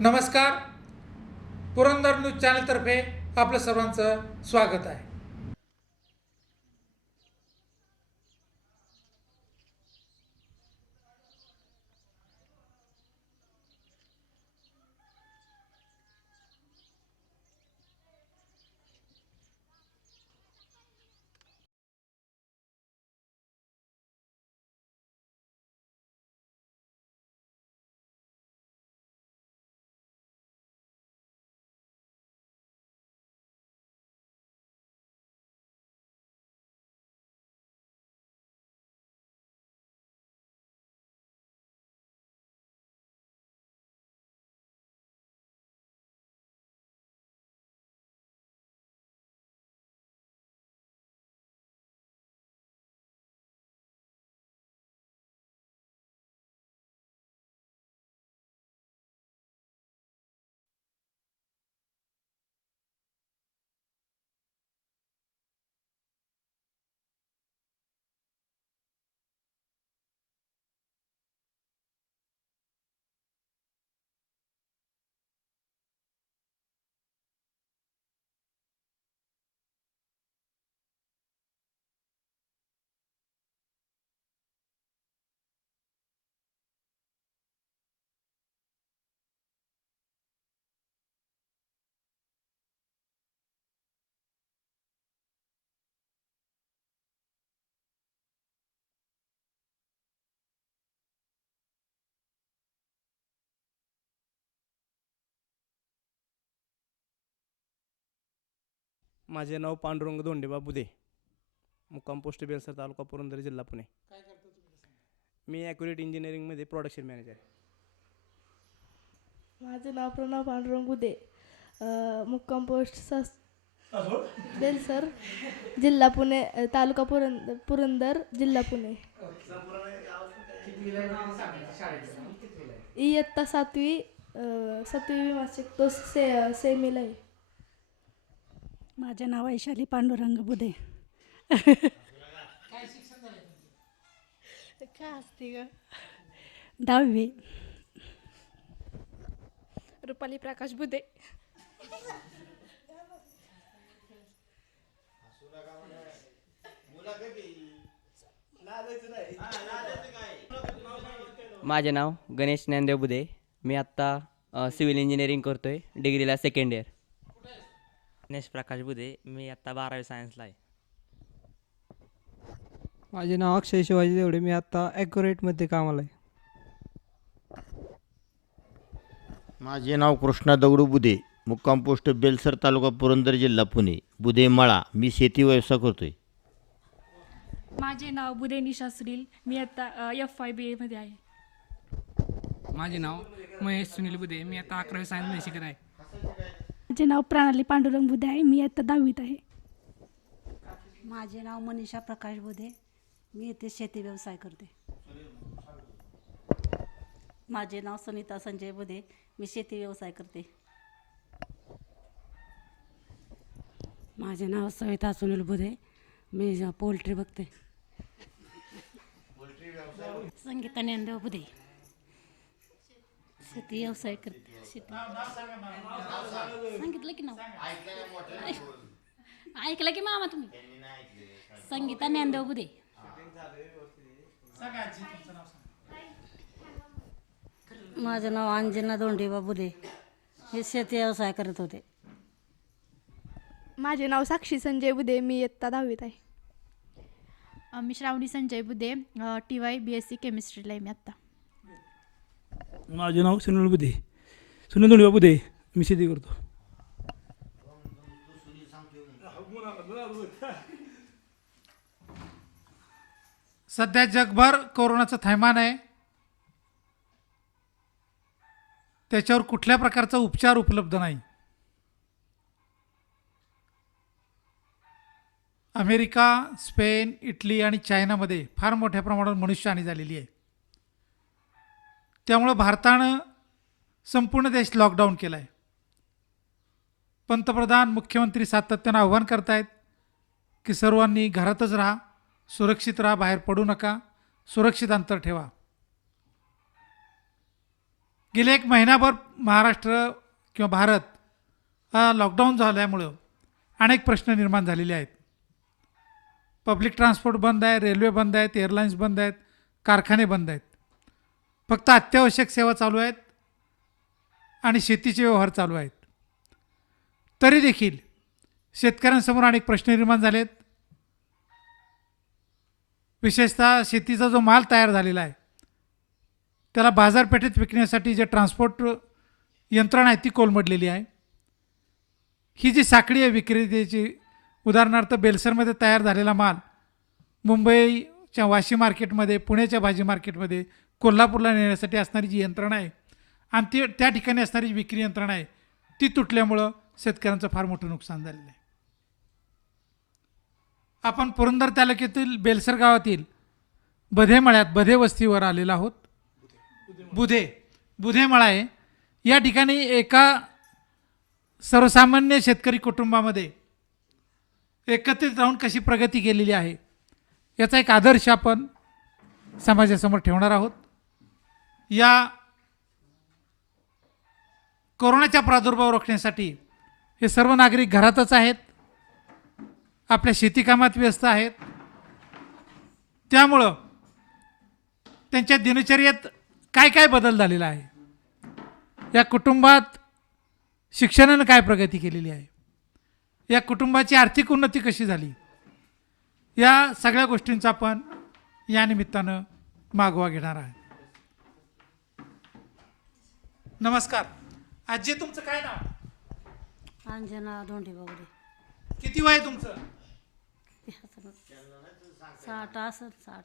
नमस्कार. पुरंदर न्यूज चॅनलतर्फे आपलं सर्वांचं स्वागत आहे. माझे नाव पांडुरंग धोंडेबा बुधे, मुक्काम पोस्ट बेलसर, तालुका पुरंदर, जिल्हा पुणे. काय करता तुम्ही? मी ॲक्युरेट इंजिनिअरिंगमध्ये प्रोडक्शन मॅनेजर आहे. माझे नाव प्रणव पांडुरंग बुधे, मुक्काम पोस्ट बेलसर, जिल्हा पुणे, तालुका पुरंदर, जिल्हा पुणे. इयत्ता सातवी विमासिक तो सेमीला आहे. माझे नाव वैशाली पांडुरंग बुधे. काय शिक्षण झालंय तुमचं? काय असते ग? 10वी. रुपाली प्रकाश बुधे. माझे नाव गणेश ज्ञानदेव बुधे. मी आत्ता सिव्हिल इंजिनिअरिंग करतो आहे, डिग्रीला सेकंड इयर. गणेश प्रकाश बुधे. मी आत्ता 12वी सायन्सला आहे. माझे नाव अक्षय शिवाजी देवडे. मी आत्ता ॲक्युरेटमध्ये कामाला आहे. माझे नाव कृष्णा दगडू बुधे, मुक्काम पोस्ट बेलसर, तालुका पुरंदर, जिल्हा पुणे. बुधे मळा. मी शेती व्यवसाय करतोय. माझे नाव बुधे निशा सुनील. मी आता FYBA मध्ये आहे. माझे नाव महेश सुनील बुधे. मी आता 11वी सायन्समध्ये शिकत आहे. माझे नाव प्रणाली पांडुरंग बुधे आहे. मी आता 10वीत आहे. माझे नाव मनीषा प्रकाश बुधे. मी येथे शेती व्यवसाय करते. माझे नाव सुनीता संजय बुधे. मी शेती व्यवसाय करते. माझे नाव सविता सुनील बुधे. मी पोल्ट्री बघते. संगीता ज्ञानदेव बुधे. शेती व्यवसाय करते. सांगितलं की नाव ऐकलं की मामा तुम्ही? संगीता ज्ञानदेव बुधे. माझं नाव अंजना धोंडेबा बुधे. हे शेती व्यवसाय करत होते. माझे नाव साक्षी संजय बुधे. मी इयत्ता 10वीत आहे. मी श्रावणी संजय बुधे. TY BSc केमिस्ट्रीला आहे मी आत्ता. माझे नाव सुनील बुधे. सुनील धोंडेबा बुधे. मी शेती करतो. सध्या जगभर कोरोनाचं थैमान आहे. त्याच्यावर कुठल्या प्रकारचा उपचार उपलब्ध नाही. अमेरिका, स्पेन, इटली आणि चायनामध्ये फार मोठ्या प्रमाणावर मनुष्यहानी झालेली आहे. त्यामुळं भारतानं संपूर्ण देश लॉकडाऊन केला आहे. पंतप्रधान, मुख्यमंत्री सातत्यानं आव्हान करतायत की सर्वांनी घरातच राहा, सुरक्षित राहा, बाहेर पडू नका, सुरक्षित अंतर ठेवा. गेले एक महिनाभर महाराष्ट्र किंवा भारत लॉकडाऊन झाल्यामुळं अनेक प्रश्न निर्माण झालेले आहेत. पब्लिक ट्रान्सपोर्ट बंद आहे, रेल्वे बंद आहेत, एअरलाईन्स बंद आहेत, कारखाने बंद आहेत. फक्त अत्यावश्यक सेवा चालू आहेत आणि शेतीचे व्यवहार चालू आहेत. तरी देखील शेतकऱ्यांसमोर अनेक प्रश्न निर्माण झालेत. विशेषतः शेतीचा जो माल तयार झालेला आहे त्याला बाजारपेठेत विकण्यासाठी जे ट्रान्सपोर्ट यंत्रणा आहे ती कोलमडलेली आहे. ही जी साखळी आहे विक्रेत्याची, उदाहरणार्थ बेलसरमध्ये तयार झालेला माल मुंबईच्या वाशी मार्केटमध्ये, पुण्याच्या भाजी मार्केटमध्ये, कोल्हापूरला नेण्यासाठी असणारी जी यंत्रणा आहे आणि ती त्या ठिकाणी असणारी जी विक्री यंत्रणा आहे ती तुटल्यामुळं शेतकऱ्यांचं फार मोठं नुकसान झालेलं आहे. आपण पुरंदर तालुक्यातील बेलसर गावातील बधे मळ्यात, बधे वस्तीवर आलेलो आहोत. बुधे मळा आहे. या ठिकाणी एका सर्वसामान्य शेतकरी कुटुंबामध्ये एकत्रित राहून कशी प्रगती केलेली आहे याचा एक आदर्श आपण समाजासमोर ठेवणार आहोत. या कोरोनाचा प्रादुर्भाव रोखण्यासाठी हे सर्व नागरिक घरातच आहेत, आपल्या शेती कामात व्यस्त आहेत. त्यामुळं त्यांच्या दिनचर्येत काय काय बदल झालेला आहे, या कुटुंबात शिक्षणानं काय प्रगती केलेली आहे, या कुटुंबाची आर्थिक उन्नती कशी झाली, या सगळ्या गोष्टींचा आपण या निमित्तानं मागोवा घेणार आहे. नमस्कार आजी, तुमचं काय नाव? अंजना धोंडेबा बुधे. किती वय आहे तुमचं? 60 असं 60.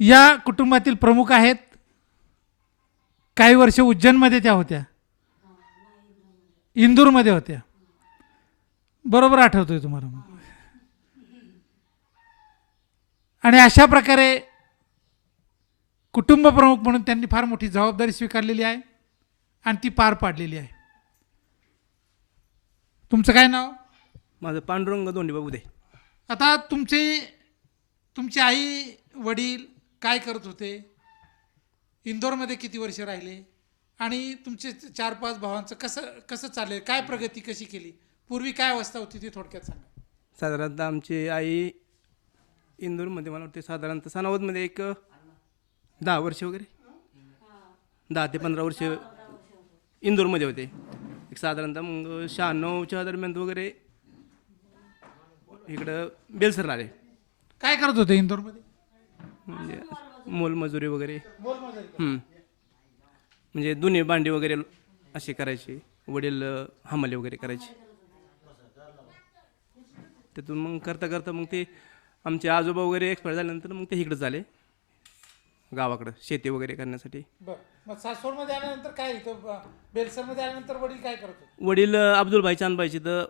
या कुटुंबातील प्रमुख आहेत. काही वर्ष उज्जैनमध्ये त्या होत्या, इंदूरमध्ये होत्या, बरोबर आठवतोय तुम्हाला. आणि अशा प्रकारे कुटुंब प्रमुख म्हणून त्यांनी फार मोठी जबाबदारी स्वीकारलेली आहे आणि ती पार पाडलेली आहे. तुमचं काय नाव? माझं पांडुरंग धोंडेबा बुधे. आता तुमची आई वडील काय करत होते, इंदोरमध्ये किती वर्ष राहिले आणि तुमचे 4-5 भावांचं कसं चाललं, काय प्रगती कशी केली, पूर्वी काय अवस्था होती ती थोडक्यात सांगा. साधारणतः आमची आई इंदूरमध्ये मला वाटते साधारणतः सनावदमध्ये एक 10 वर्ष वगैरे, 10 ते 15 वर्ष इंदूरमध्ये होते. एक साधारणतः मग 96च्या दरम्यान वगैरे इकडं बेलसरला आले. काय करत होते इंदोरमध्ये? म्हणजे मोलमजुरी वगैरे, म्हणजे दोन्ही भांडी वगैरे असे करायचे. वडील हमाली वगैरे करायचे. त्यातून मग करता करता मग ते आमचे आजोबा वगैरे एक्सपायर झाल्यानंतर मग ते इकडं झाले गावाकडं शेती वगैरे करण्यासाठी. बरं, मग सासवडमध्ये आल्यानंतर काय, इथं बेलसरमध्ये आल्यानंतर वडील काय करत होते? वडील अब्दुलभाई चांदबाईची तर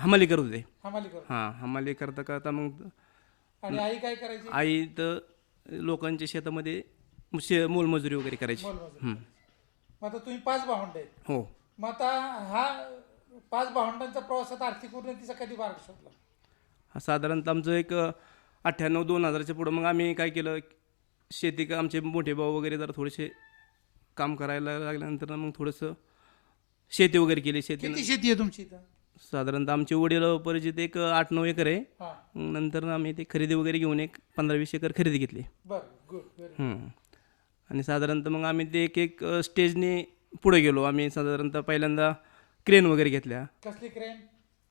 हमाली करत होते. हमाली करत. हां, हमाली करता करता मग आणि आई काय करायची? आई तर लोकांच्या शेतामध्ये मोलमजुरी वगैरे करायची. मग आता तुम्ही 5 भावंड आहेत. हो. मग आता हा 5 भावंडांच्या प्रवासात आर्थिक उन्नतीचा कधी मार्ग शोधला? साधारणतः आमचं एक 98-2000च्या पुढं मग आम्ही काय केलं, शेती आमचे मोठे भाऊ वगैरे जरा थोडेसे काम करायला लागल्यानंतर मग थोडंसं शेती वगैरे केली. किती शेती आहे तुमची इथं? साधारणतः आमचे वडील परिचित एक 8-9 एकर आहे. नंतर आम्ही ते खरेदी वगैरे घेऊन एक 15-20 एकर खरेदी घेतली. आणि साधारणतः मग आम्ही ते एक स्टेजने पुढे गेलो. आम्ही साधारणतः पहिल्यांदा क्रेन वगैरे घेतल्या. कसली क्रेन?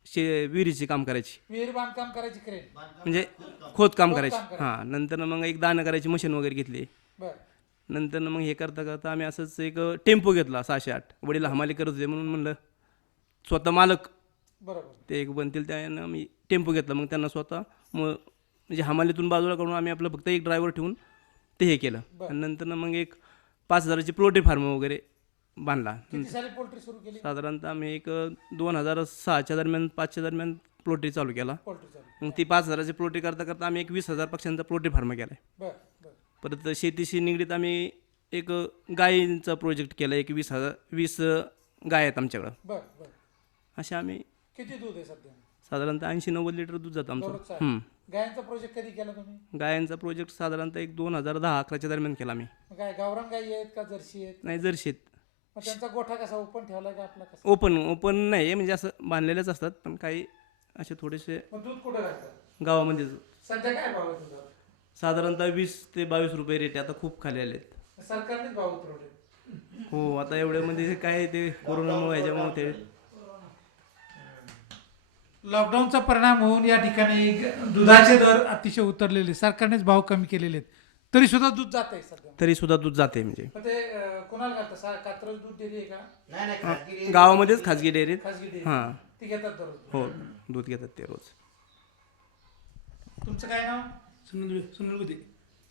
विहिरीचे काम करायची, विहीर बांधकाम करायची क्रेन, म्हणजे खोदकाम करायची. हां, नंतर मग एक दाणं करायची मशीन वगैरे घेतली. नंतर मग हे करता करता आम्ही असंच एक टेम्पो घेतला 608. वडील हमाली करत होते म्हणून म्हणलं स्वतः मालक ते एक बनतील त्यानं आम्ही टेम्पो घेतला. मग त्यांना स्वतः म्हणजे हमालीतून बाजूला काढून आम्ही आपलं फक्त एक ड्रायव्हर ठेवून ते हे केलं. आणि नंतर मग एक 5000ची पोल्ट्री फार्म वगैरे बांधला. पोल्ट्री सुरू केली? साधारणतः आम्ही एक 2006च्या दरम्यान 5च्या दरम्यान पोल्ट्री चालू केला. मग ती 5000ची पोल्ट्री करता करता आम्ही एक 20,000 पक्ष्यांचा पोल्ट्री फार्म केला आहे. परत शेतीशी निगडीत आम्ही एक गायींचा प्रोजेक्ट केला. एक 20 गाय आहेत आमच्याकडं. बरं. अशा आम्ही किती दूध आहे सध्या? साधारणतः 80-90 लिटर दूध जातं आमचं. दररोजचं. गायांचा प्रोजेक्ट कधी केला तुम्ही? गायांचा प्रोजेक्ट साधारणतः एक 2010-11च्या दरम्यान केला मी. काय गावरान गाई आहेत का जर्सी आहेत? नाही, जर्शी आहेत. मग त्यांचा गोठा कसा ओपन ठेवला का आपला कसा? ओपन नाही म्हणजे असं बांधलेलेच असतात, पण काही असे थोडेसे मग दूध कुठं राहतं? गावामध्येच. सध्या काय भाव आहे दुधाला? साधारणतः 20 ते 22 रुपये रेट आहे. आता खूप खाली आले आहेत. सरकारनेच भाव उतरवले. हो, आता एवढ्यामध्ये काय ते कोरोनामुळे ह्याच्यामुळे ते लॉकडाऊनचा परिणाम होऊन या ठिकाणी दुधाचे दर अतिशय उतरलेले, सरकारनेच भाव कमी केलेले आहेत, तरी सुद्धा दूध जात आहे सध्या. तरी सुद्धा दूध जाते म्हणजे. मग ते कोणाला घालतं? कात्रज दूध डेअरी आहे का? गावामध्येच खाजगी डेअरीत. खाजगी डेअरी. हां, ती घेतात दररोज. हो, दूध घेतात ते रोज. तुमचं काय नाव? सुनील बुधे.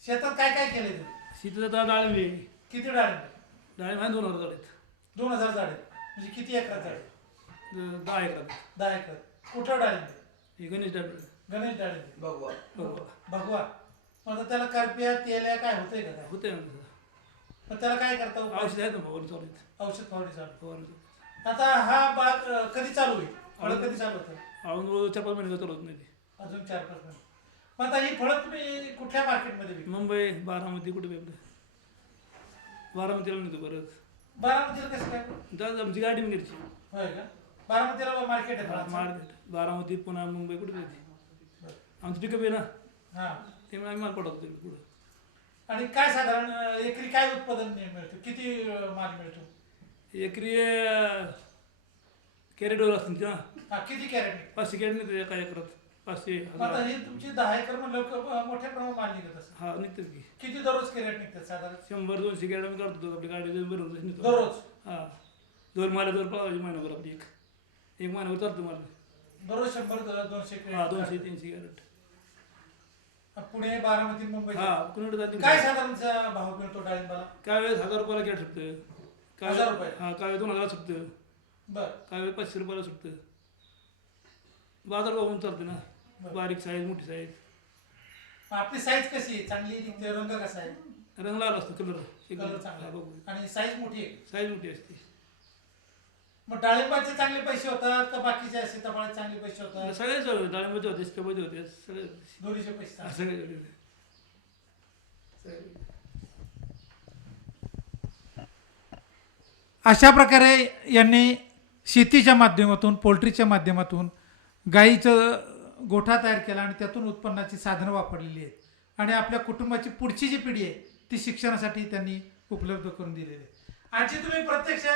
शेतात काय काय केलंय तुम्ही? शेतीत आता डाळिंब आहे. किती डाळिंब? डाळिंब आहे 2000 झाड आहेत. 2000 झाड आहेत. म्हणजे किती एकरात झाड आहे? 10 एकरात. 10 एकर. कुठं डाळिंब? हे गणेश डाळिंब. गणेश डाळिंब. भगवा. भगवा. मग आता त्याला करप्या तेल्या काय होतंय का? होते मग त्याला काय करता? औषध आहेत ना फवारणी चालू आहेत. औषध फवारणी चालू. फवारणी आता हा बाग कधी चालू होईल? फळं कधी चालू होतं? अजून 4-5 महिने चालू होत नाही. अजून 4-5 महिने. मग आता ही फळं तुम्ही कुठल्या मार्केटमध्ये विकता? मुंबई, बारामती, कुठे आपलं बारामतीला नेतो परत. बारामतीला कसं काय? जात आमची गाडी मिळायची. होय का? बारामतीला मार्केट आहे फळाचं? मार्केट बारामती, पुणे, मुंबई कुठे मिळते. आमचं पिकअप आहे ना, हां. त्यामुळे आम्ही माल पाठवतो पुढं. आणि काय साधारण एकरी काय उत्पादन मिळतं? किती माल मिळतो? एकरी कॅरेटवर असतील ना. हा, किती कॅरेट? 500 कॅरेट निघते एका एकरात. 500 आता ही तुमची 10 एकर म्हणलं मोठ्या प्रमाणात माल निघत असं. हा निघतात की. किती दररोज कॅरेट निघतात साधारण? 100-200 कॅरेट आम्ही काढतो आपली गाडी भरून निघतो दररोज? हा. दोन पळायची महिनाभर आपली एक महिनाभर चालतो मला. दररोज 100-200 हा, कॅरेट? 200-300 कॅरेट. पुणे, बारामती, मुंबई. हा, कुणीकडे जाते. काय साधारण भाव मिळतो डाळिंबाला? काय वेळेस 1000 रुपयाला कॅरेट सुटतं. 1000 रुपये? हा, काय वेळेस 2000 सुटतं. बर. काय वेळेस 500 रुपयाला सुटतं. बाजार भावून चालते ना. बारीक साईज, मोठी साईज. आपली साईज कशी आहे? चांगली निघते? रंग कसा आहे? रंग लाल असतो, कलर कलर चांगला आहे. आणि साईज मोठी आहे? साईज मोठी असते. मग डाळिंबाचे चांगले पैसे होतात का बाकीच्या सीताफळाचे चांगले पैसे होतात? सगळेच होते. डाळिंबाचे होते, स्टेबलचे होते, सगळे दोन्हीचे पैसे चांगले. सगळे होते. अशा प्रकारे यांनी शेतीच्या माध्यमातून, पोल्ट्रीच्या माध्यमातून गाईचं गोठा तयार केला आणि त्यातून उत्पन्नाची साधनं वापरलेली आहेत आणि आपल्या कुटुंबाची पुढची जी पिढी आहे ती शिक्षणासाठी त्यांनी उपलब्ध करून दिलेली आहे. आजी, तुम्ही प्रत्यक्ष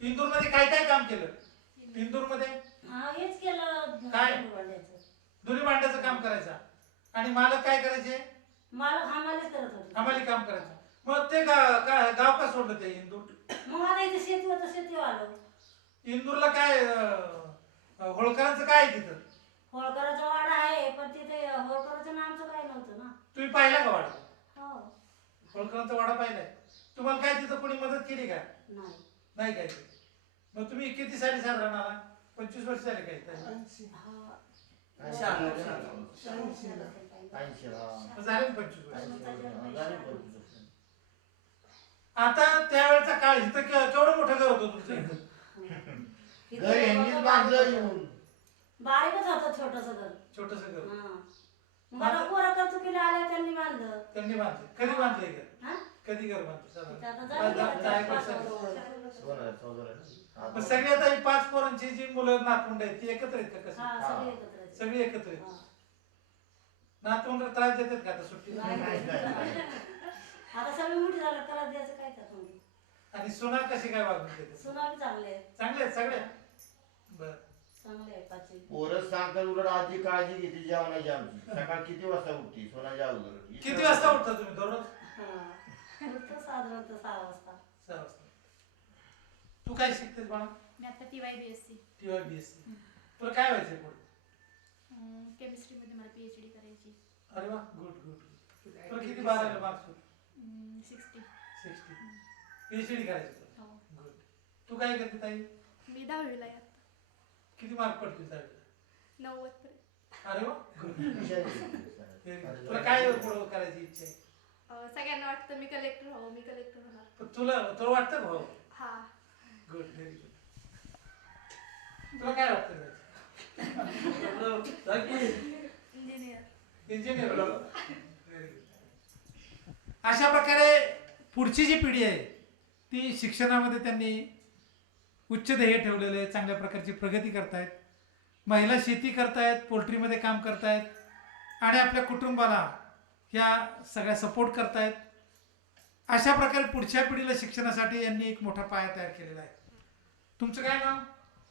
इंदूरमध्ये काय काय काम केलं? इंदूरमध्ये हेच केलं. काय? दोन्ही भांड्याचं काम करायचं. आणि मालक काय करायचे? मला हमालीच करत होते. हमाली काम करायचं. मग ते गाव का सोडलं ते इंदूर? मग आता इथे शेती होतं, शेती आलो. इंदूरला काय होळकरांचं काय आहे तिथं? होळकराचा वाडा आहे, पण तिथे होळकराचं नामचं काही नव्हतं ना. तुम्ही पाहिला का वाडा? हो. होळकरांचा वाडा पाहिलाय? तुम्हाला काय तिथं कोणी मदत केली का? नाही. नाही काय केली. मग तुम्ही किती साली साधारण आला? 25 वर्ष झाले काय? हा. झाले 25 वर्ष. आता त्यावेळेचा काळ इथं केवढं मोठं घर होतं तुमचं इथं? घर यांनीच बांधलं येऊन. बारीकच होतं छोटस घर. छोटस घर. मला पोरं कौतुकीला आले, त्यांनी बांधलं. त्यांनी बांधलं. कधी बांधलंय घर? हा? कधी घर बांधलं साधारण? ते आता झालं की दहा आता वर्ष. 5 वर्ष. मग सगळी आता ही 5 पोरांची जी मुलं नातवंड आहेत ती एकत्र आहेत का कसं? हा, सगळे एकत्र आहेत. सगळी एकत्र आहेत. हा. नातवंड त्रास देतात का आता सुट्टी? आता सगळे मोठी झालं, त्रास द्यायचं काय त्यात म्हणजे. आणि सुना कशी काय वागणूक देते? सुना बी चांगले आहेत. चांगले आहेत सगळ्या? बर. चांगले आहेत पाचवी. पोरच सांगतात उलट आजी काळजी घेते जेवणाची आमची. सकाळ किती वाजता उठती सोनाच्या अगोदर? किती वाजता उठता तुम्ही दररोज? उठतो साधारणतः 6 वाजता. 6 वाजता. तू काय शिकतेस बाळा? मी आता TYBSc TYBSc. तुला काय व्हायचंय पुढे? केमिस्ट्रीमध्ये मला PhD करायची. अरे वा, गुड गुड. तुला किती 12ला मार्क्स होते? 60. 60. PhD करायचं तुला? हो. गुड. तू काय करते ताई? मी 10वीला आहे आता. किती मार्क पडतील ताईला? 90 पर्यंत. अरे वा, गुड. तुला काय पुढे करायची इच्छा आहे? सगळ्यांना वाटतं मी कलेक्टर व्हावं, मी कलेक्टर होणार. पण तुला वाटतं भाऊ? हा. Good, very good. तुला काय वाटतं? इंजिनियर. अशा प्रकारे पुढची जी पिढी आहे ती शिक्षणामध्ये त्यांनी उच्च ध्येय ठेवलेलं आहे, चांगल्या प्रकारची प्रगती करतायत. महिला शेती करतायत, पोल्ट्रीमध्ये काम करतायत आणि आपल्या कुटुंबाला ह्या सगळ्या सपोर्ट करतायत. अशा प्रकारे पुढच्या पिढीला शिक्षणासाठी यांनी एक मोठा पाया तयार केलेला आहे. तुमचं काय नाव?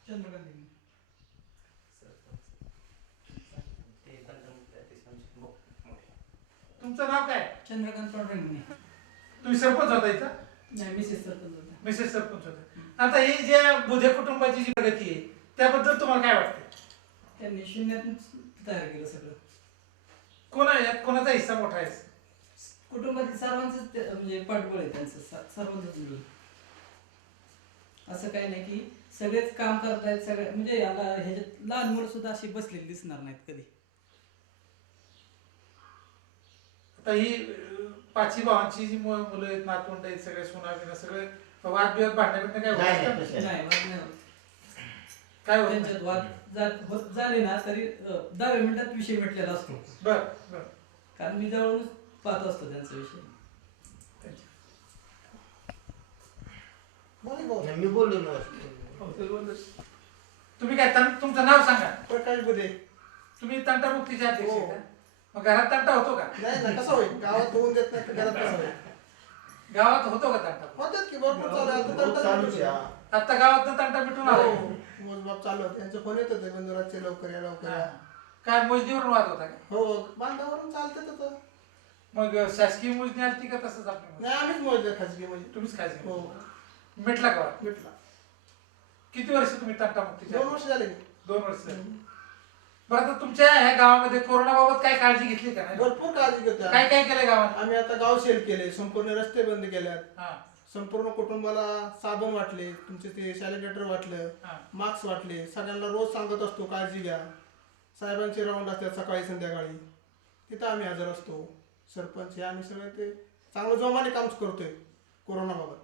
चंद्रकांत. तुमचं नाव काय? चंद्रकांत पांडुरंग. तुम्ही सरपंच होता इथं? नाही, मिसेस सरपंच होता. मिसेस सरपंच होता. आता ही ज्या बुधे कुटुंबाची जी प्रगती आहे त्याबद्दल तुम्हाला काय वाटतं? त्यांनी शून्यातून तयार केलं सगळं. कोणा यात कोणाचा हिस्सा मोठा आहे? कुटुंबातील सर्वांचंच म्हणजे पाठबळ आहे त्यांचं, सर्वांचंच मिळून. असं काही नाही की सगळेच काम करतायत, सगळे म्हणजे आता ह्याच्यात लहान मुलं सुद्धा अशी बसलेली दिसणार नाहीत कधी. आता ही पाचही भावांची जी मुलं आहेत, नातवंड आहेत, सगळे सुना सगळे वादविवाद भांडण्याकडनं काय होत नाही, वाद नाही होत. काय होत त्यांच्यात वाद झाले ना तरी 10 मिनिटात विषय मिटलेला असतो. बर बर. कारण मी जवळूनच पाहत असतो त्यांचा विषय. मी बोललो ना. तुम्ही काय तुमचं नाव सांगा? प्रकाश बुधे. तुम्ही तंटामुक्तीचे अध्यक्ष आहेत का? मग घरात तंटा होतो का? नाही ना, कसं होईल? गावात होऊन देत नाही तर घरात कसं होईल? गावात होतो का तंटा? होतात की भरपूर चालू आहे. आता तंटा चालूच मिटून आहे. गेला. आता गावात तंटा मिटून आला. हो, मोजमाप चालू होते. यांचे फोन येत होते बंधुराजचे, लवकर या लवकर या. काय मोजणीवरून वाद होता का? हो, बांधावरून चालते तर. मग शासकीय मोजणी आली का तसंच आपली? नाही, आम्हीच मोजले खाजगी म्हणजे. तुम्हीच खायचं. हो, मिटला का वाद? मिटला. किती वर्ष तुम्ही तंटामुक्तीचे? 2 वर्ष झाले. 2 वर्ष. बरं, आता तुमच्या ह्या गावामध्ये कोरोनाबाबत काय काळजी घेतली का नाही? भरपूर काळजी घेतो. काय काय केलंय गावात? आम्ही आता गाव सेल केले, संपूर्ण रस्ते बंद केल्यात, हा संपूर्ण कुटुंबाला साबण वाटले, तुमचे ते सॅनिटायझर वाटलं, हा. मास्क वाटले. सगळ्यांना रोज सांगत असतो काळजी घ्या. साहेबांचे राऊंड असतात सकाळी संध्याकाळी, तिथं आम्ही हजर असतो. सरपंच हे आम्ही सगळे ते चांगलं जोमाने काम करतोय कोरोनाबाबत,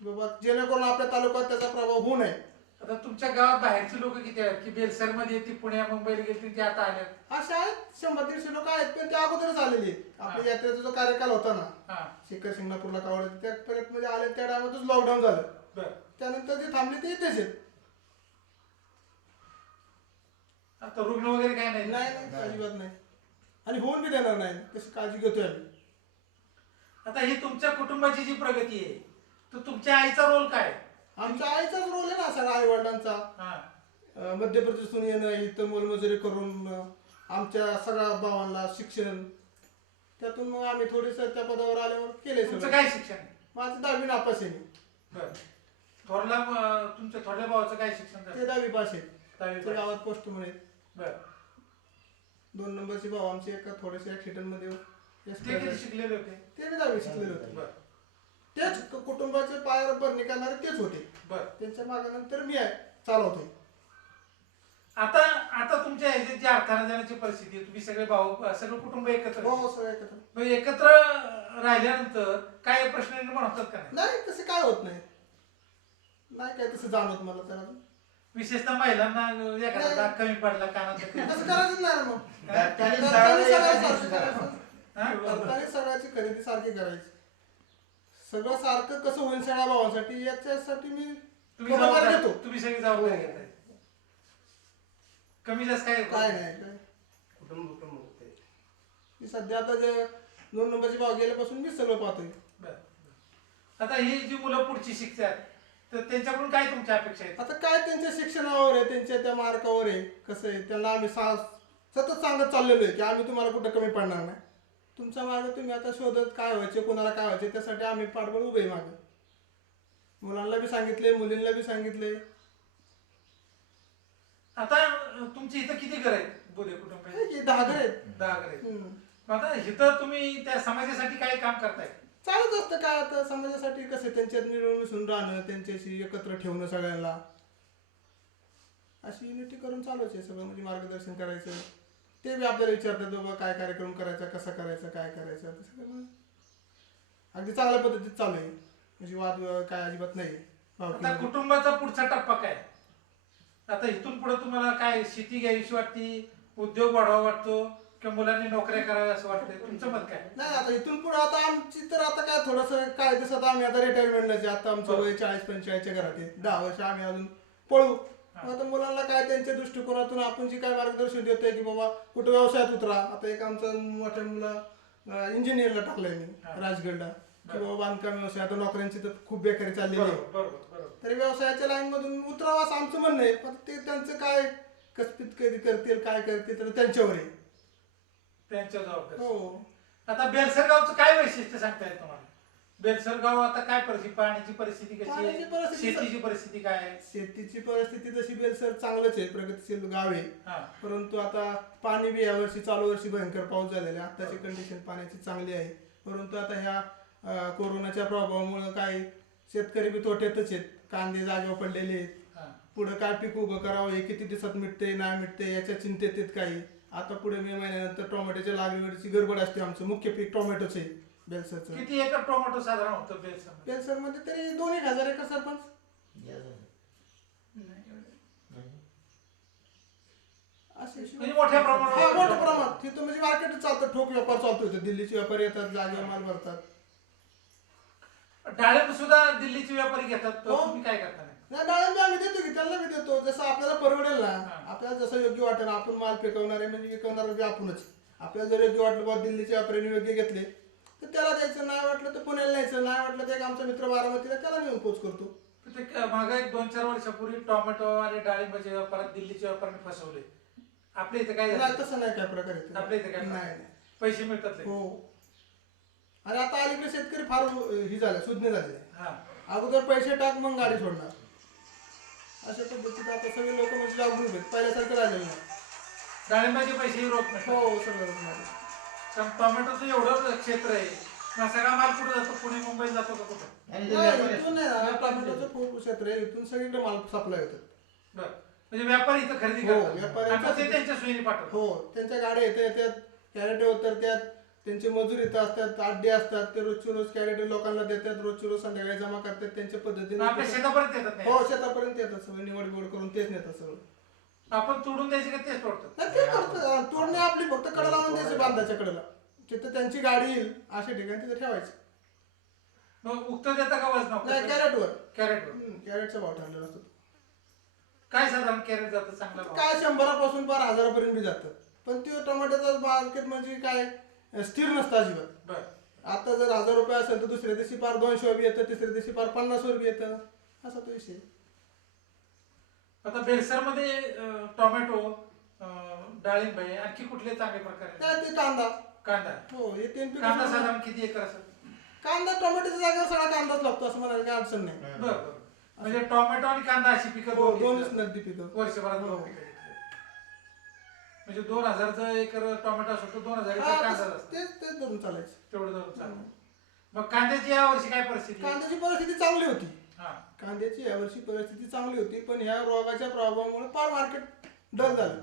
की बाबा जेणेकरून आपल्या तालुक्यात त्याचा प्रभाव होऊ नये. आता तुमच्या गावात बाहेरची लोक किती आहेत की बेलसर मध्ये ती पुण्या मुंबईला गेली ते आता आल्यात? असे आहेत 100-150 लोक आहेत, पण ते अगोदरच आलेले आहेत. आपल्या यात्रेचा जो कार्यकाल होता ना, हा शिखर शिंगणापूरला कावड, त्या परत मध्ये आले त्या टायमातच लॉकडाऊन झालं. बर. त्यानंतर जे थांबले ते इथेच आहेत. आता रुग्ण वगैरे काय नाही? नाही, अजिबात नाही, आणि होऊन बी देणार नाही. तशी काळजी घेतोय आम्ही. आता ही तुमच्या कुटुंबाची जी प्रगती आहे तर तुमच्या आईचा रोल काय? आमच्या आईचाच रोल आहे ना सगळ्या आई वडिलांचा. हा मध्य प्रदेशतून येणं, इथं मोलमजुरी करून आमच्या सगळ्या भावांना शिक्षण, त्यातून मग आम्ही थोडेसं त्या पदावर आल्यावर केले तुमचं सगळं. काय शिक्षण आहे? माझं 10वी नापास आहे मी. बर. थोरला तुमच्या थोरल्या भावाचं काय शिक्षण झालं? ते 10वी पास आहे. 10वी ते पास. गावात पोस्ट मध्ये. बर. 2 नंबरचे भाऊ आमचे एका थोडेसे ऍक्सिडेंट मध्ये ते किती शिकलेले होते? ते बी 10वी शिकलेले होते. बर तेच कुटुंबाचे पायावर भरणी करणारे तेच होते. बर. त्यांच्या मागानंतर मी आहे चालवतोय. आता आता तुमच्या ह्याच्यात जी अडथळा जाण्याची परिस्थिती आहे, तुम्ही सगळे भाऊ सगळं कुटुंब एकत्र आहे. हो, सगळं एकत्र. मग एकत्र राहिल्यानंतर काय प्रश्न निर्माण होतात का नाही? नाही, तसं काय होत नाही. नाही काय तसं जाणवत मला तर अजून. विशेषतः महिलांना एखादा दाग कमी पडला कानाचा तसं करायचंच नाही ना मग. दाताने दाताने सारं सगळं एकत्र सारखं करायचं. दाताने सगळ्याची खरेदी सारखी करायची. सगळं सारखं कसं होईल सगळ्या भावांसाठी, याच्यासाठी मी तुम्ही बरोबर जबाबदारी घेतो. तुम्ही सगळी जबाबदारी घेताय. कमी जास्त काय काय नाही काय. कुटुंब मी सध्या आता जे 2 नंबरचे भाव गेल्यापासून मी सगळं पाहतोय. आता ही जी मुलं पुढची शिकतात तर त्यांच्याकडून काय तुमच्या अपेक्षा आहेत? आता काय त्यांच्या शिक्षणावर आहे, त्यांच्या त्या मार्कावर आहे. कसं आहे, त्यांना आम्ही सतत सांगत चाललेलो आहे की आम्ही तुम्हाला कुठं कमी पडणार नाही. तुमचा मार्ग तुम्ही आता शोधत काय व्हायचे, कोणाला काय व्हायचे, त्यासाठी आम्ही पाठबळ उभे आहे मागे. मुलांना बी सांगितले, मुलींना बी सांगितले. आता तुमची इथं किती घर आहेत बोधे कुटुंब? 10 घर आहेत. 10 घर आहेत. हम्म. मग आता इथं तुम्ही त्या समाजासाठी काय काम करताय? चालूच असतं काय आता समाजासाठी, कसं त्यांच्यात मिळून मिसळून राहणं, त्यांच्याशी एकत्र ठेवणं सगळ्यांना, अशी युनिटी करून चालूच आहे सगळं. म्हणजे मार्गदर्शन करायचं. ते बी आपल्याला विचारतात बाबा काय कार्यक्रम करायचा, कसा करायचा, काय करायचं, ते सगळं अगदी चांगल्या पद्धतीत चालू आहे. म्हणजे वाद काय अजिबात नाही. आता कुटुंबाचा पुढचा टप्पा काय? आता इथून पुढे तुम्हाला काय शेती घ्यावीशी वाटते, उद्योग वाढवा वाटतो किंवा मुलांनी नोकऱ्या कराव्या असं वाटतंय? तुमचं मत काय? नाही आता इथून पुढे आता आमची तर आता काय थोडंसं काय दिसत आम्ही आता रिटायरमेंटला आता आमचं वय 40-45च्या घरात आहे, 10 वर्ष आम्ही अजून पळू. आता मुलांना काय त्यांच्या दृष्टिकोनातून आपण जी काय मार्गदर्शन देतोय की बाबा कुठं व्यवसायात उतरा. आता एक आमचं मोठ्या मुला इंजिनियरला टाकलंय मी राजगडला, की बाबा बांधकाम व्यवसाय आता नोकऱ्यांची तर खूप बेकारी चाललेली आहे, तरी व्यवसायाच्या लाईन मधून उतरावं असं आमचं म्हणणं आहे. पण ते त्यांचं काय कसपीत कधी करतील काय करतील तर त्यांच्यावर आहे. त्यांच्या जबाबदारी. हो आता बेलसरगावचं काय वैशिष्ट्य सांगता येईल तुम्हाला? बेलसरगाव आता काय परिस्थिती, पाण्याची परिस्थिती कशी पाण्याची आहे, परिस्थिती शेतीची परिस्थिती काय आहे? शेतीची परिस्थिती तशी बेलसर चांगलंच आहे, प्रगतशील गाव आहे. हा. परंतु आता पाणी बी यावर्षी चालू वर्षी भयंकर पाऊस झालेला आहे. आताची कंडिशन पाण्याची चांगली आहे. परंतु आता ह्या कोरोनाच्या प्रभावामुळे काय शेतकरी बी तोट्यातच आहेत. कांदे जागेवर पडलेले आहेत. हा. पुढे काय पीक उभं करावं, हे किती दिवसात मिटते नाही मिटते याच्या चिंतेत आहेत काही. आता पुढे मे महिन्यानंतर टोमॅटोच्या लागवडीची गडबड असते. आमचं मुख्य पीक टोमॅटोच आहे बेलसरचं. किती एकर टोमॅटो साधारण होतं बेलसर? बेलसर मध्ये तरी 2,000 एकर सरपंच. म्हणजे मोठ्या प्रमाणावर. हा, मोठ्या प्रमाणात तिथं म्हणजे मार्केट चालतं, ठोक व्यापार चालतो इथं. दिल्लीचे व्यापारी येतात, जागेवर माल भरतात. डाळिंब सुद्धा दिल्लीचे व्यापारी घेतात, तर हो. तुम्ही काय करता? नाही डाळिंब आम्ही देतो की त्यांना बी देतो, जसं आपल्याला परवडेल ना, आपल्याला जसं योग्य वाटेल. आपण माल पिकवणार आहे म्हणजे विकवणार बी आपणच. आपल्याला जर योग्य वाटलं बाबा दिल्लीच्या व्यापाऱ्यांनी योग्य घेतले तर त्याला द्यायचं, नाही वाटलं तर पुण्याला न्यायचं, नाही वाटलं तर एक आमचा मित्र बारामतीला त्याला मी पोच करतो. ते मागे एक 2-4 वर्षापूर्वी टोमॅटो आणि डाळिंबाच्या व्यापारात दिल्लीच्या व्यापाऱ्यांनी फसवले. आपल्या इथे काय नाही झालं? तसं नाही काय प्रकार इथं. आपल्या इथे काय नाही नाही. नाही. पैसे मिळतात ते. हो. आणि आता अलीकडे शेतकरी फार ही झाले, सुज्ञ झाले. हा. अगोदर पैसे टाक मग गाडी सोडणार, अशा पद्धतीत आता सगळे लोक म्हणजे जागरूक आहेत, पहिल्यासारखं राहिलेलं नाही. डाळिंबाचे पैसेही रोख नाही. हो सगळं रोखणार. कारण टोमॅटोचं एवढं क्षेत्र आहे, मग सगळा माल कुठं जातो? पुणे मुंबईत जातो का कुठं? इथून नाही ना, टोमॅटोचं खूप क्षेत्र आहे, इथून सगळीकडे माल सप्लाय होतात. बरं, म्हणजे व्यापारी इथं खरेदी हो, करतात व्यापाऱ्यांचं- आणि मग ते त्यांच्या सोयीने पाठवतात. हो, त्यांच्या गाड्या येतात, कॅरेटे उतरतात, त्यांचे मजूर इथं असतात, अड्डे असतात, ते रोजचे रोज कॅरेटे लोकांना देतात, रोजचे रोज संध्याकाळी जमा करतात त्यांच्या मग आपल्या पद्धतीने. शेतापर्यंत येतात नाही? हो, शेतापर्यंत येतात सगळं, निवड बिवड करून तेच नेतात सगळं. आपण तोडून द्यायचे का तेच तोडतात? नाही ते करतात, तोडणे आपली फक्त कडा लावून द्यायची बांधाच्या कडेला, तिथं त्यांची गाडी येईल अशा ठिकाणी तिथं ठेवायची. मग उक्त देता का वजन? नाही कॅरेटवर. कॅरेटवर कॅरेटचा भाव ठरलेला असतो. काय साधारण कॅरेट जातं चांगला भाव? काय 100 पासून 1000 पर्यंत बी जातं. पण ते टोमॅटोचं मार्केट म्हणजे काय स्थिर नसतं अजिबात. बरं. आता जर 1000 रुपये असेल तर दुसऱ्या दिवशी पार 200 बी येतं, तिसऱ्या दिवशी पार 50 वर बी येतं, असा तो विषय. आता बेलसरमध्ये टोमॅटो, डाळिंब आहे, आणखी कुठले चांगले प्रकार आहेत? काय ते कांदा. कांदा. हो, हे 3 पिकं. कांदा साधारण किती एकर असेल? कांदा टोमॅटोच्या जागेवर सगळा कांदाच लागतो असं म्हणायला काही अडचण नाही. बरं बरं. म्हणजे टोमॅटो आणि कांदा अशी पिकं हो, दोन दोनच घेतली नगदी पिकं. वर्षभरात हो. दोन पिकं घेतली. म्हणजे 2000चा एकर टोमॅटो असतो तो 2000 हा, एकर कांदा असतो. तेच धरून चालायचं. तेवढं धरून चालतं. मग कांद्याची या वर्षी काय परिस्थिती आहे? कांद्याची परिस्थिती चांगली होती. हा. कांद्याची यावर्षी परिस्थिती चांगली होती, पण ह्या रोगाच्या प्रभावामुळे फार मार्केट डल झालं.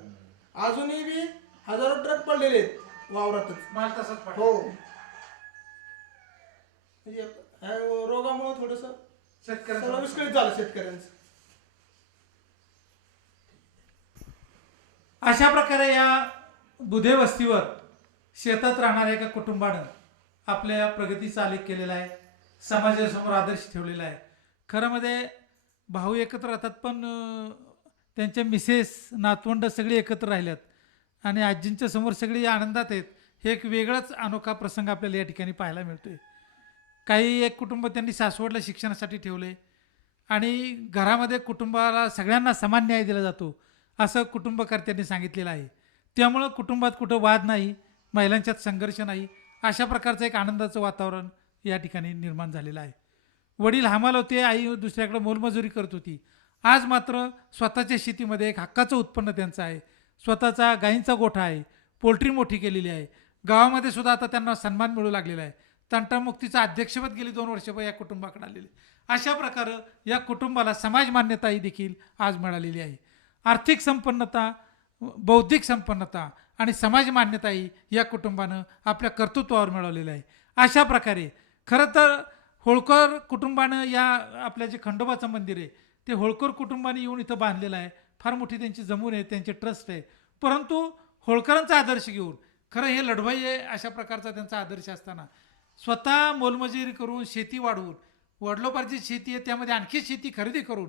अजूनही बी हजारो ट्रक पडलेले आहेत वावरातच. माल तसाच पडला. हो, म्हणजे ह्या रोगामुळे थोडस शेतकऱ्यांचं विस्कळीत झालं शेतकऱ्यांचं. अशा प्रकारे या बुधे वस्तीवर शेतात राहणाऱ्या एका कुटुंबानं आपल्या प्रगतीचा आलेख केलेला आहे, समाजासमोर आदर्श ठेवलेला आहे. खरं मध्ये भाऊ एकत्र राहतात, पण त्यांच्या मिसेस नातवंड सगळी एकत्र राहिल्यात आणि आजींच्या समोर सगळी आनंदात आहेत. हे एक वेगळाच अनोखा प्रसंग आपल्याला या ठिकाणी पाहायला मिळतोय. काही एक कुटुंब त्यांनी सासवडला शिक्षणासाठी ठेवले आणि घरामध्ये कुटुंबाला सगळ्यांना समान न्याय दिला जातो असं कुटुंबकर्त्यांनी सांगितलेलं आहे. त्यामुळं कुटुंबात कुठं वाद नाही, महिलांच्यात संघर्ष नाही, अशा प्रकारचं एक आनंदाचं वातावरण या ठिकाणी निर्माण झालेलं आहे. वडील हमाल होते, आई दुसऱ्याकडे मोलमजुरी करत होती. आज मात्र स्वतःच्या शेतीमध्ये एक हक्काचं उत्पन्न त्यांचं आहे. स्वतःचा गायींचा गोठा आहे, पोल्ट्री मोठी केलेली आहे. गावामध्ये सुद्धा आता त्यांना सन्मान मिळू लागलेला आहे. तंटामुक्तीचं अध्यक्षपद गेली 2 वर्ष या कुटुंबाकडे आलेले. अशा प्रकारे या कुटुंबाला समाज मान्यताही देखील आज मिळालेली आहे. आर्थिक संपन्नता, बौद्धिक संपन्नता आणि समाज मान्यताही या कुटुंबानं आपल्या कर्तृत्वावर मिळवलेलं आहे. अशा प्रकारे खरं तर होळकर कुटुंबानं या आपल्या जे खंडोबाचं मंदिर आहे ते होळकर कुटुंबाने येऊन इथं बांधलेलं आहे. फार मोठी त्यांची जमून आहे, त्यांचे ट्रस्ट आहे. परंतु होळकरांचा आदर्श घेऊन खरं हे लढवई आहे अशा प्रकारचा त्यांचा आदर्श असताना स्वतः मोलमजुरी करून शेती वाढवून वडिलोपार्जित शेती आहे त्यामध्ये आणखी शेती खरेदी करून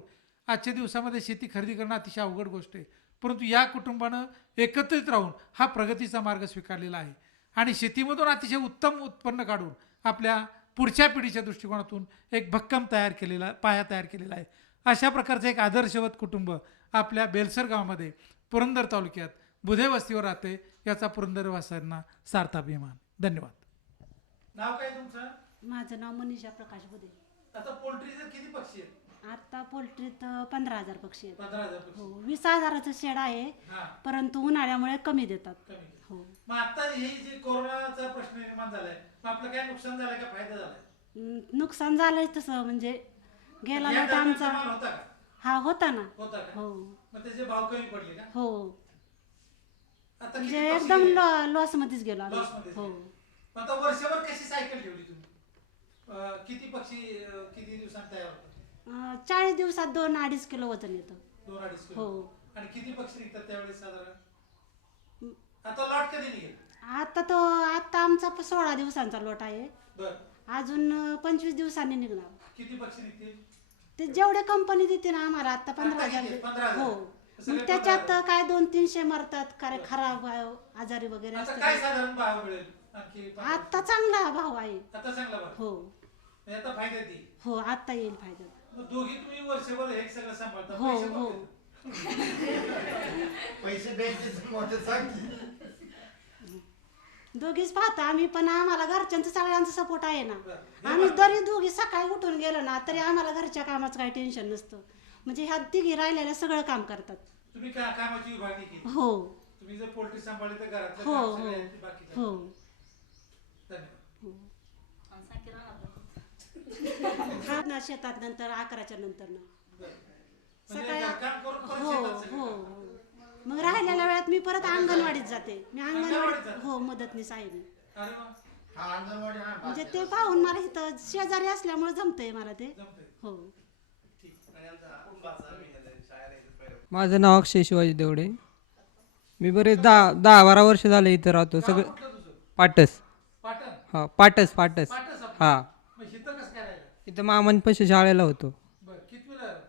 आजच्या दिवसामध्ये शेती खरेदी करणं अतिशय अवघड गोष्ट आहे. परंतु या कुटुंबानं एकत्रित राहून हा प्रगतीचा मार्ग स्वीकारलेला आहे आणि शेतीमधून अतिशय उत्तम उत्पन्न काढून आपल्या पुढच्या पिढीच्या दृष्टिकोनातून एक भक्कम पाया तयार केलेला आहे. अशा प्रकारचं एक आदर्शवत कुटुंब आपल्या बेलसर गावामध्ये पुरंदर तालुक्यात बुधे वस्तीवर राहते याचा पुरंदरवासियांना सार्थ अभिमान. धन्यवाद. नाव काय तुमचं? माझं नाव मनीषा प्रकाश बुधे. आता पोल्ट्रीचे किती पक्षी आहेत? आता पोल्ट्रीत 15,000 पक्षी आहेत. 15,000 पक्षी. हो, 20,000चं शेड आहे, परंतु उन्हाळ्यामुळे कमी देतात. हो. मग आता हे जे कोरोनाचा प्रश्न निर्माण झालाय मग आपलं काय नुकसान झालंय का फायदा झालाय? नुकसान झालंय तसं म्हणजे गेला लोट आमचा. होता का? हा होता ना. होता का? हो मग त्याचे भाव कमी पडले का? हो, आता म्हणजे किती पक्षी एकदम गेले? लॉस मध्येच गेलो आम्ही. लॉसमध्येच हो. मग आता वर्षभर कशी सायकल ठेवली तुम्ही? किती पक्षी किती दिवसांत तयार होतात? 40 दिवसात 2-2.5 किलो वजन येतं. 2-2.5 किलो. हो. आणि किती पक्षी निघतात त्यावेळेस साधारण? आता लॉट कधी निघेल? आता आमचा 16 दिवसांचा लोट आहे. बर. अजून 25 दिवसांनी निघणार. किती पक्षी निघतील? ते जेवढे कंपनी देते ना आम्हाला आता आता 15,000. किती? 15,000. हो. सगळे मग त्याच्यात काय 200-300 मरतात काय खराब आजारी वगैरे आता असतात. काय साधारण भाव मिळेल आणखी? आता चांगला भाव आहे. आता चांगला भाव. हो म्हणजे आता फायद्यात येईल. हो, आता येईल फायदा. मग दोघी तुम्ही वर्षभर हे सगळं सांभाळता? हो पैसे हो. कोण पैसे द्यायचे दोघीच पाहतो आम्ही, पण आम्हाला घरच्यांचा सगळ्यांचा सपोर्ट आहे ना. बरं. आम्ही जरी दोघी सकाळी उठून गेलो ना तरी आम्हाला घरच्या कामाचं काही टेन्शन नसतं. म्हणजे ह्या तिघी राहिलेल्या सगळं काम करतात. तुम्ही कामाची विभागणी केली? हो तुम्ही जर पोल्ट्री सांभाळली तर घरातलं हो काम हो सगळं आहे, बाकीचं. हो. धन्यवाद. राहत ना शेतात नंतर 11च्या नंतर ना म्हणजे सकाळी. घरकाम करून परत हो शेतात सगळं हो काम. हो. मग राहिलेल्या वेळात मी परत अंगणवाडीत जाते. मी अंगणवाडीत अंगणवाडीत जाते? हो मदतनीस आहे मी. अरे वा. म्हणजे ते पाहून मला इथं शेजारी असल्यामुळे जमतंय मला ते. जमतंय. हो. माझं नाव अक्षय शिवाजी देवडे. मी बरेच 10-12 वर्ष झाले इथं राहतो. सगळं कुठलं तुझं? पाटस. पाटण? हा पाटस. पाटस आपलं? हा, मग इथं कसं काय राहिलं? इथं मामांपाशी शाळेला होतो. बरं. कितवीला राहिला तू?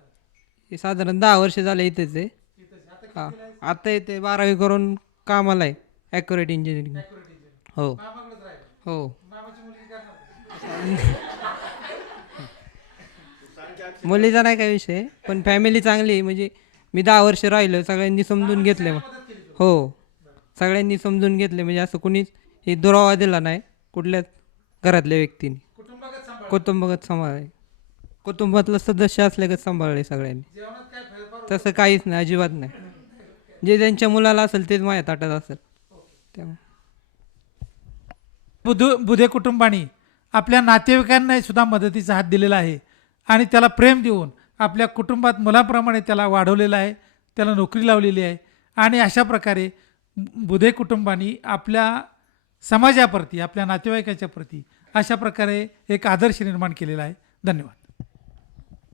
हे साधारण 10 वर्ष झाले इथेच आहे. इथंच. आता हा, कितवीला आहेस? आता इथे 12वी करून कामाला आहे ॲक्युरेट इंजिनिअरिंग. Accurate engineer. हो मामाकडेच राहिला. हो. मामाची मुलगी करणार? मुलीचा नाही काय विषय, पण फॅमिली चांगली आहे. म्हणजे मी 10 वर्ष राहिलो, सगळ्यांनी समजून घेतले. मदत केली तू? हो, सगळ्यांनी समजून घेतले. म्हणजे असं कुणीच हे दुरावा दिला नाही कुठल्याच घरातल्या व्यक्तीने. कुटुंबागत सांभाळ. कुटुंबागत सांभाळले, कुटुंबातलं सदस्य असल्यागत सांभाळले सगळ्यांनी. जेवणात काय फेरफार? तसं काहीच नाही, अजिबात नाही. जे त्यांच्या मुलाला असेल तेच माझ्या ताटात असेल. त्यामुळे बुधे कुटुंबाने आपल्या नातेवाईकांना सुद्धा मदतीचा हात दिलेला आहे आणि त्याला प्रेम देऊन आपल्या कुटुंबात मुलाप्रमाणे त्याला वाढवलेलं आहे, त्याला नोकरी लावलेली आहे आणि अशा प्रकारे बुधे कुटुंबाने आपल्या समाजाप्रती आपल्या नातेवाईकाच्या प्रती अशा प्रकारे एक आदर्श निर्माण केलेला आहे. धन्यवाद.